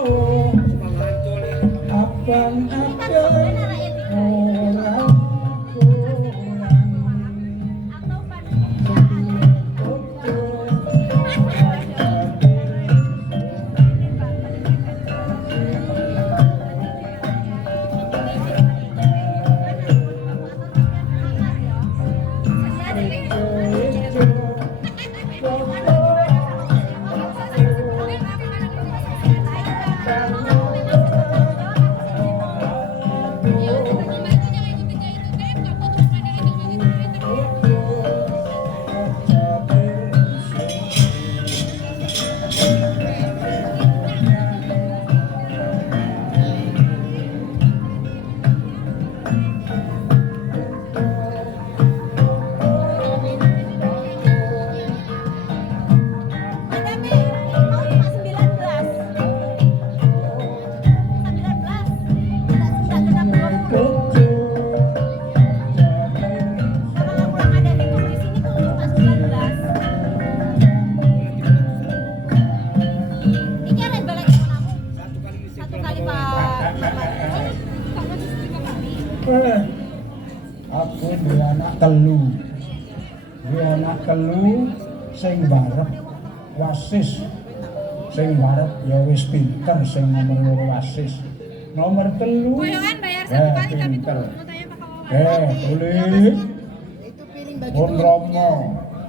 abang-abang ora aku duwe anak telu. Duwe anak telu sing barep wasis. Sing barep ya wis pinter sing nomor 2 wasis. Nomor 3 Boyongan bayar 1 kali tapi pinter. mutanya Boleh. Pun Romo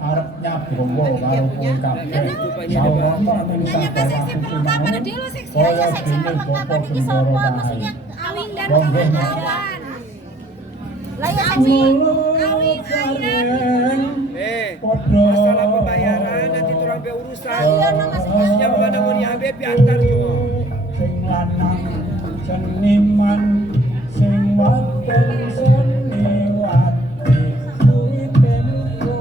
arep nyabrwa karo kowe kabeh. Sawono ning sadar aku kapan dia lo seksi kaya seksi dene lengkap Bapak kapan iki Gendoro sapa? Rahayu. Maksudnya Awing dan Bonggeh. kawan-kawan. lah ya seksi. Masalah pembayaran nanti turang be urusan. Iya no maksudnya. Yang mana mau diambil piantar tuh. Sing lanang seniman sing wadon seniwati kuwi tempo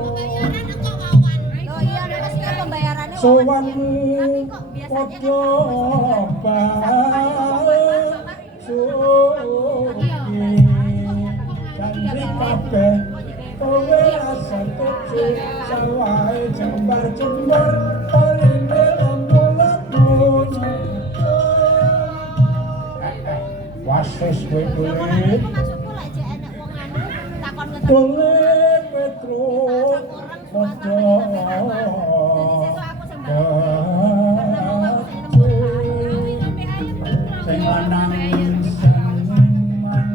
Oh iya maksudnya pembayarannya sowanmu tapi kok biasanya padha bae suki janji kabeh kowe rasa tuju sawahe jembar-jembar paline lamun-lamun wasis kowe kulit maksudku lek jek enek wong anu takon ke boleh Petrus padha sing lanang seniman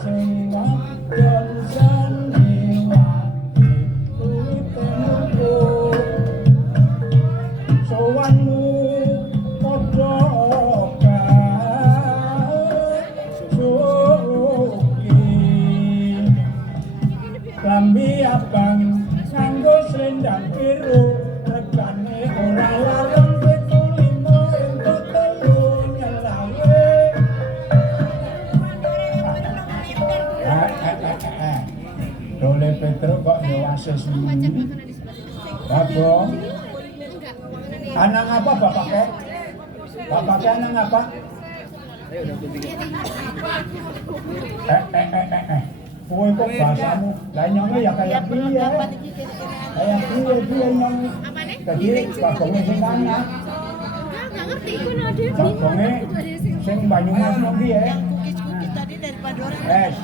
sing wadon seniwati kuwi tempo sowanmu padha bae suki klambi abang nganggo selendang biru regane ora larang 25 entuk telu nyelawe ases Babong. Anang apa bapaknya? Bapaknya anang apa? Kowe kok bahasamu, lah nyongnya ya kayak piye? Kayak piye nyong? Tadi babongnya sing mana? Enggak ngerti. Iku nade. Babongnya sing Banyumas no piye? Kukis tadi daripada orang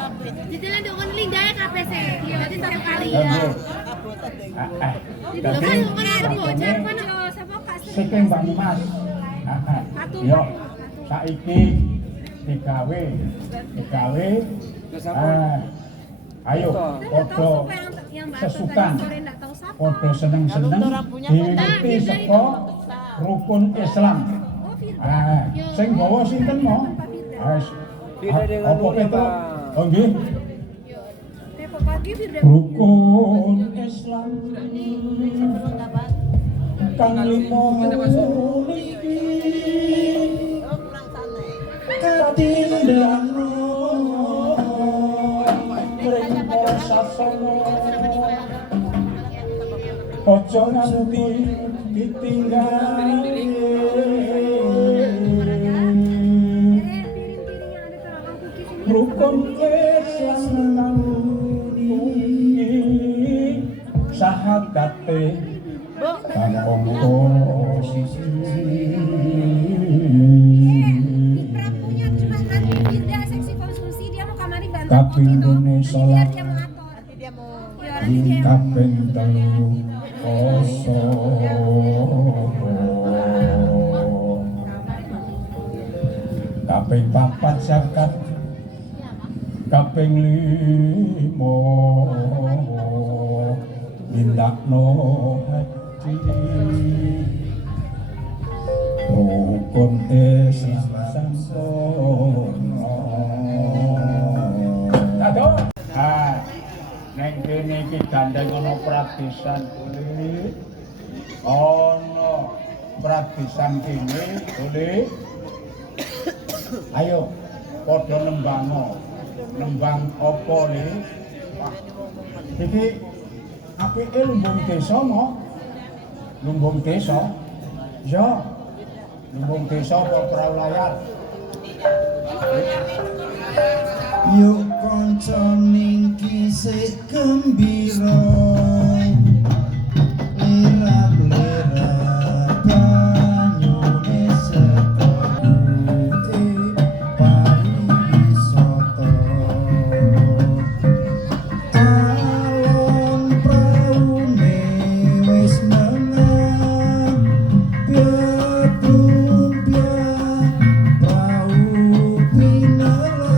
Di jalan dongan lindahe kabeh se. Iya, berarti satu kali. Tapi saking Banyumas. Yo, saiki digawe. Ayo, podo sesukan, podo seneng-seneng, diwiwiti saka rukun Islam. Sing bawa sinten mo? Apa itu? Oh nggih. Rukun Islam kang limo niki katindakno mring sasana aja nganti ditinggal rukun Islam sahabate kampung posisi Pramunya cuma nanti pindah seksi konsumsi dia mau kamari bantu kapindhone salat dia mau atur. Nanti dia mau kaping telu poso kaping papat zakat kaping 5 nindakno haji rukun Islam sampurna. Neng kene iki gandeng ana pradisan boleh. Ana pradisan kene boleh. Ayo padha nembang apa ne? Iki apike lumbung desa mo? Lumbung desa? Ya. Lumbung desa apa prawilayar? Yuk kanca ning kisik gembira lirap-lirap banyune sekote pariwisata alon praune wis menang biar prau pinala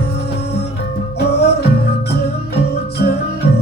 ora jemu-jemu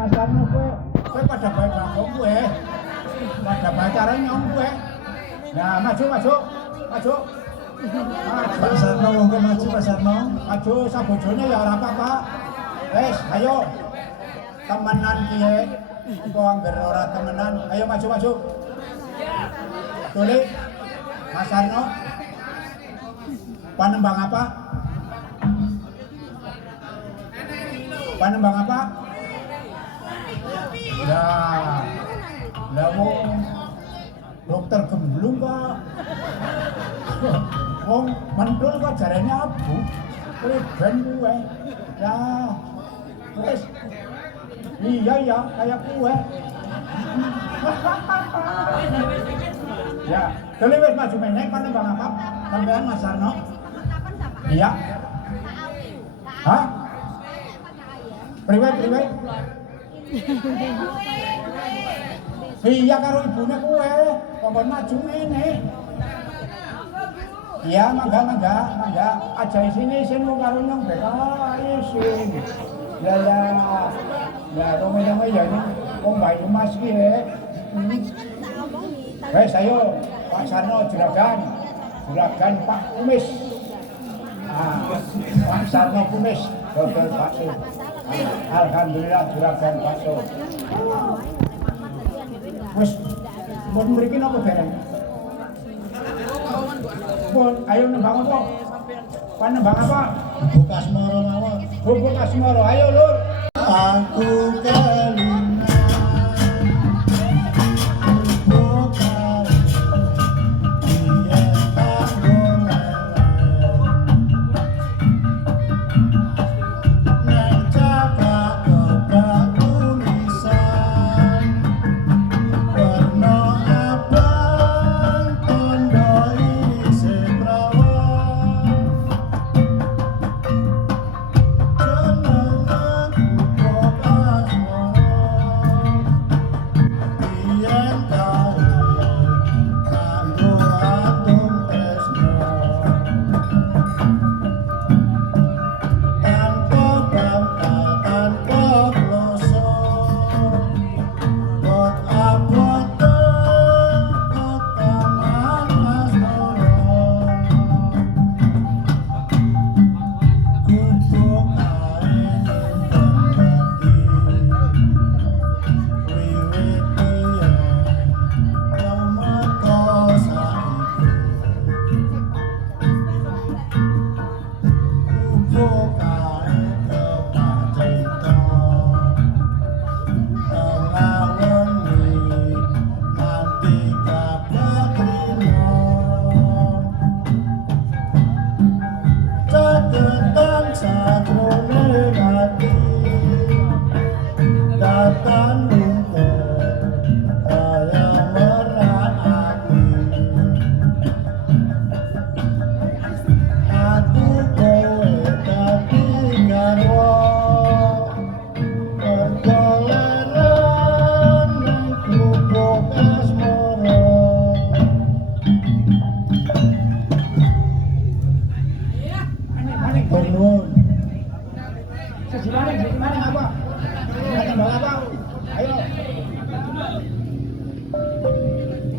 Mas Sarno kowe pada baik ngomong kowe. Pada pacaran nyong kowe. Nah, maju. Pak Sarno monggo maju Pak Sarno. Maju sabojone ya ora apa-apa. Wes, ayo. Temenan kiye. Kok anggar ora temenan. Ayo maju. Tulik. Mas Sarno. Panembang apa? Panembang apa? Ya. Lah wong dokter gemblung kok. Wong mendul kok jarene abu. Preben kuwe. Ya. Wes. Iya kayak kuwe. Ya, dulu wis maju meneh panembang apa? Sampean Mas Sarno. Iya. Hah? Priwet. Iya karo ibune kuwe, kok maju ngene. Iya, mangga. Aja isine isin lu karo nyong beka isin. Lah, rome ya ini wong Bayu Mas ki Wes ayo Pak Sarno juragan Pak Kumis. Pak Sarno Kumis, dodol bakso. Alhamdulillah juragan bakso. Wes mun mriki napa dereng? Pun ayo nembang apa? Panembang apa? Bukas moro mawon. Bukas moro, ayo Lur. Aku kelingan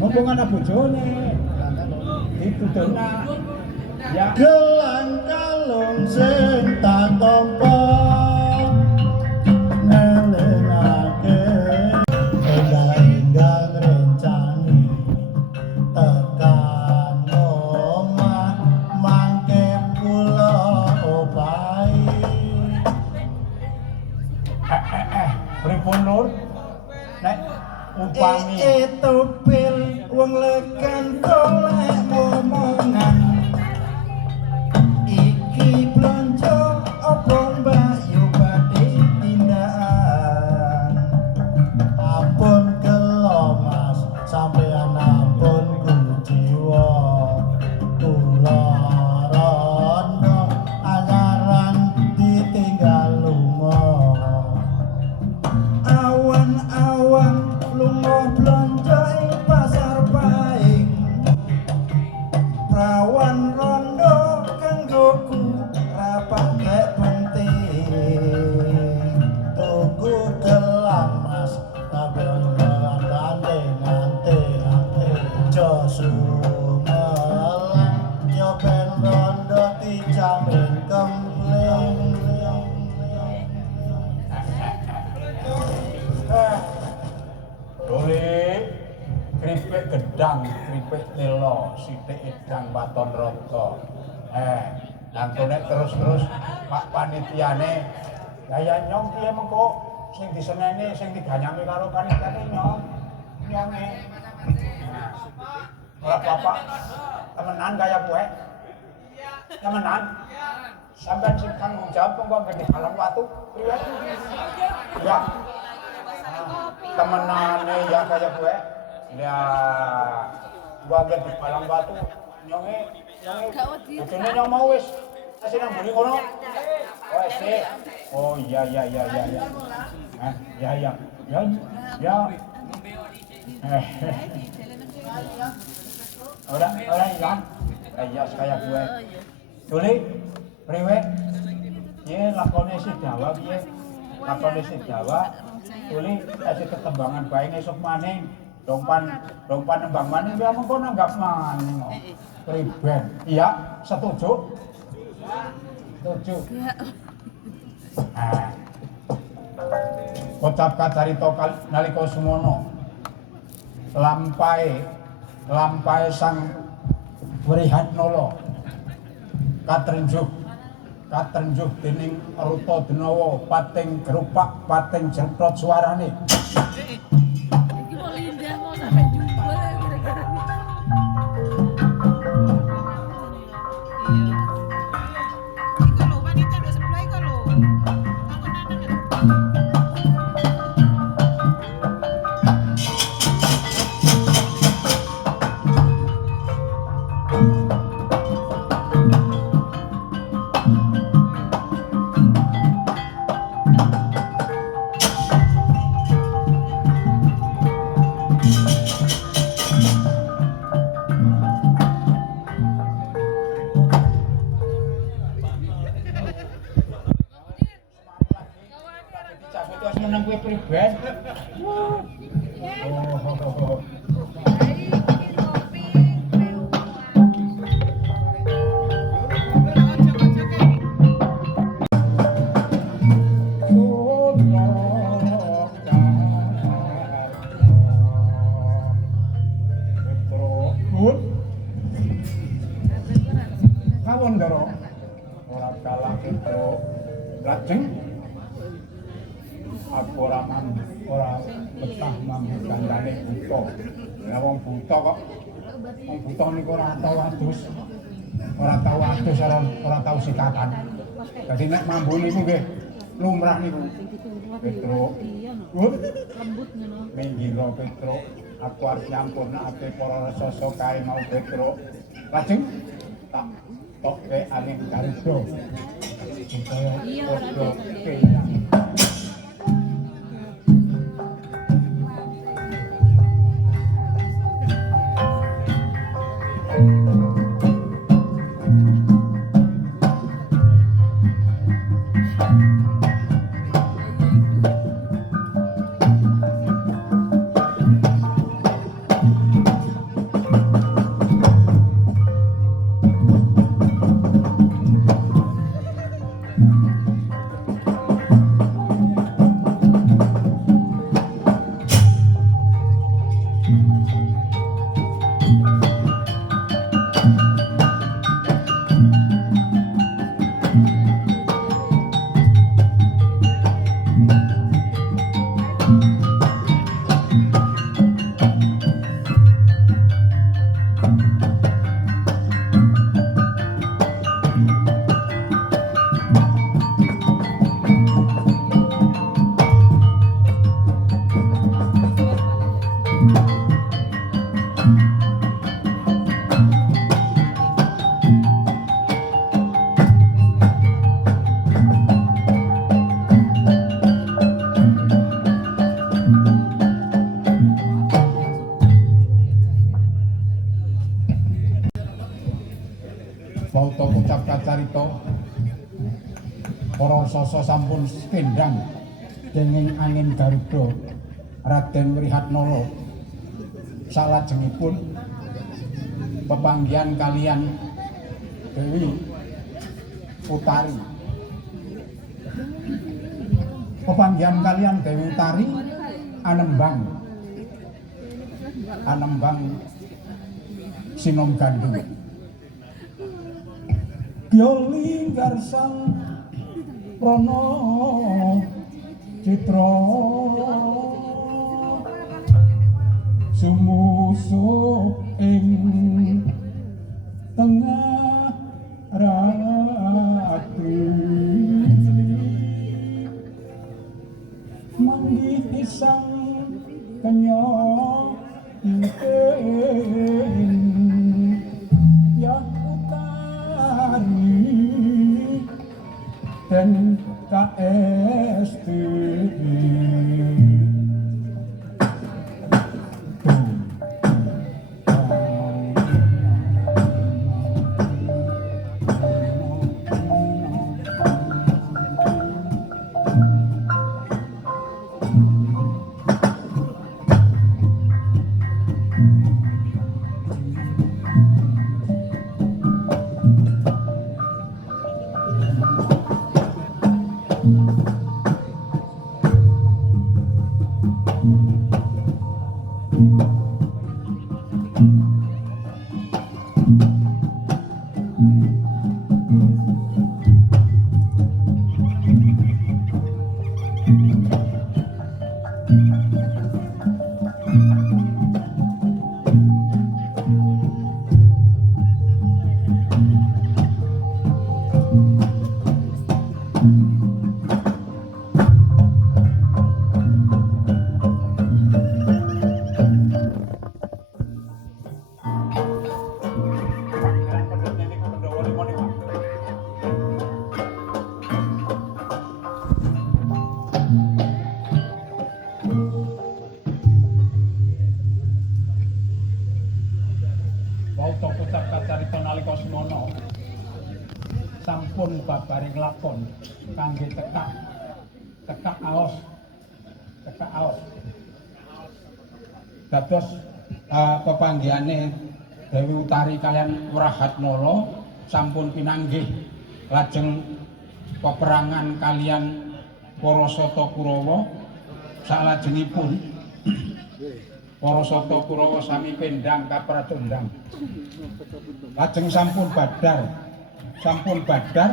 Mumpung ana bojone. Itu dona. Ya gelang kalung sing tak tampa nelengake enggal rencane tekan omah mangke kula opahi pripun Nur? Nek upami itu pil wong lekan golek momongan iki blonjo opo mbak yo badhe tindakan ampun kelo mas sampeyan ampun kujiwa kula rondo anyaran ditinggal lunga awan-awan lunga blonjo ing pasar paing prawan Endang kripik lelo sithik edang baton rata. Nangko nek terus-terus Pak panitiane ya nyong piye mengko sing diseneni sing diganyami karo panitiane nyonge. Ora bapak temenan kaya kowe. Temenan. Sampeyan sing tanggung jawab kok gede halang watu. Ya. Temenane ya kaya kowe. Ya gua gede halang watu nyonge bojone nyong mau wis kasih nang buri kono. Oh sik. Oh iya. Ya. Ora ilang. Ya kaya gue. Tuli, priwe? Ye lakone si Jawa piye? Lakone si Jawa. Tuli kasih ketembangan bae esuk maning. Dompan nembang maning ya mengko nanggap maning kok. Priben. Iya, setuju? Setuju. Kocap kacarita nalika semono. Lampahe sang Wrihatnala katrenjuh dening Rutadenawa pating gerupak pating jeprot suarane. Iki mau lindah mau sampai jumpa kira-kira. Iko lho wanita do sebelah iko lho. Menang kue priben. Kawon daro. Ora kalah Petro. Lajeng aku ora betah mambu kandhane buta. Ya wong buta kok. Wong buta niku ora tau adus. Ora tau sikatan. Dadi nek mambu niku nggih lumrah niku. Petro. Lembut ngono. Minggiro Petro. Aku arep nyampurnake para raksasa kae mau Petro. Lajeng tak tokke angin Garuda. Supaya padha kenyang. Bauta kocap kacarita para sasa sampun kendang denging angin Garuda Raden Wrihatnala salajengipun pepanggihan kalian Dewi Utari. Pepanggihan kalian Dewi Utari Anembang sinom gandum. Gyolinggar sang prono citra sumusuh ing tengah rati manggih pisang kenya ingkeng ya utari dan KST sampun babaring lakon kangge tekak aos dados pepanggihane Dewi Utari kalian Wrahatmala sampun pinanggih lajeng peperangan kalian para Sata Kurawa salajengipun para Sata Kurawa sami pendang kapracondang lajeng sampun badar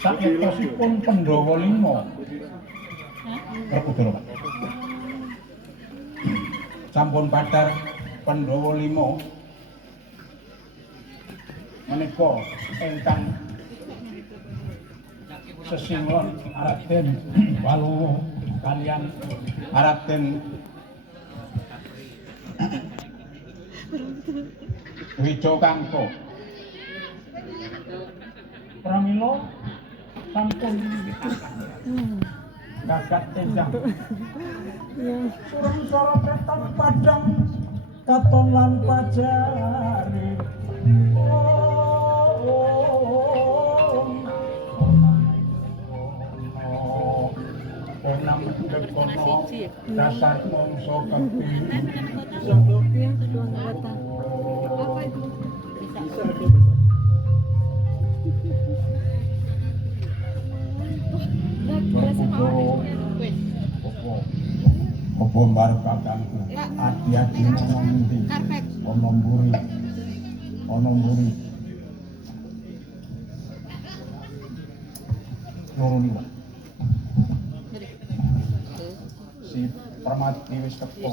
saektosipun Pandhawa 5 Repudara sampun badar Pandhawa 5 menika ingkang sesinglon Raden Waluwu kalian Raden Wijokangka pramila sampun gagat enjang surung sora keton padang katon lan pajari onam dekono dasar mongso keping Apa itu? Apa mbar kakangku ati-ati ana ngendi ana mburi loro niku si Permati wis teko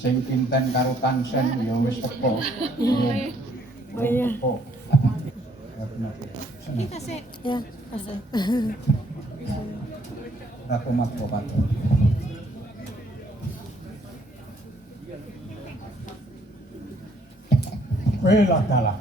sing pinten karo Tansen ya wis teko iya Kita sih. Ya, kasih. Ratu Madropati Wela dalah